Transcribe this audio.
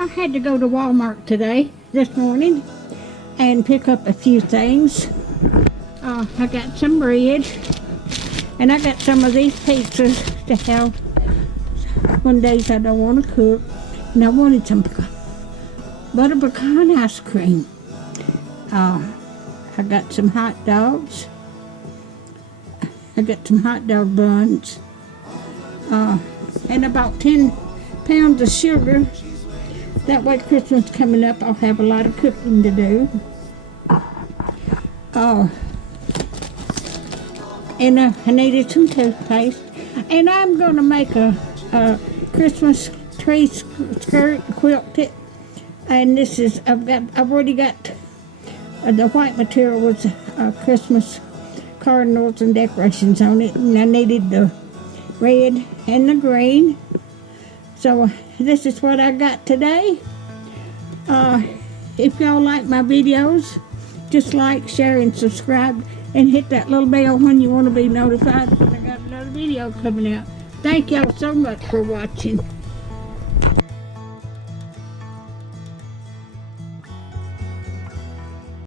I had to go to Walmart this morning, and pick up a few things. I got some bread, and I got some of these pizzas to have one days I don't want to cook, and I wanted some butter pecan ice cream. I got some hot dogs. I got some hot dog buns, and about 10 pounds of sugar. That way Christmas coming up, I'll have a lot of cooking to do. And I needed some toothpaste. And I'm going to make a Christmas tree skirt, quilt it. And this is, I've already got the white material with Christmas cardinals and decorations on it. And I needed the red and the green. So this is what I got today. If y'all like my videos, just like, share, and subscribe, and hit that little bell when you want to be notified when I got another video coming out. Thank y'all so much for watching.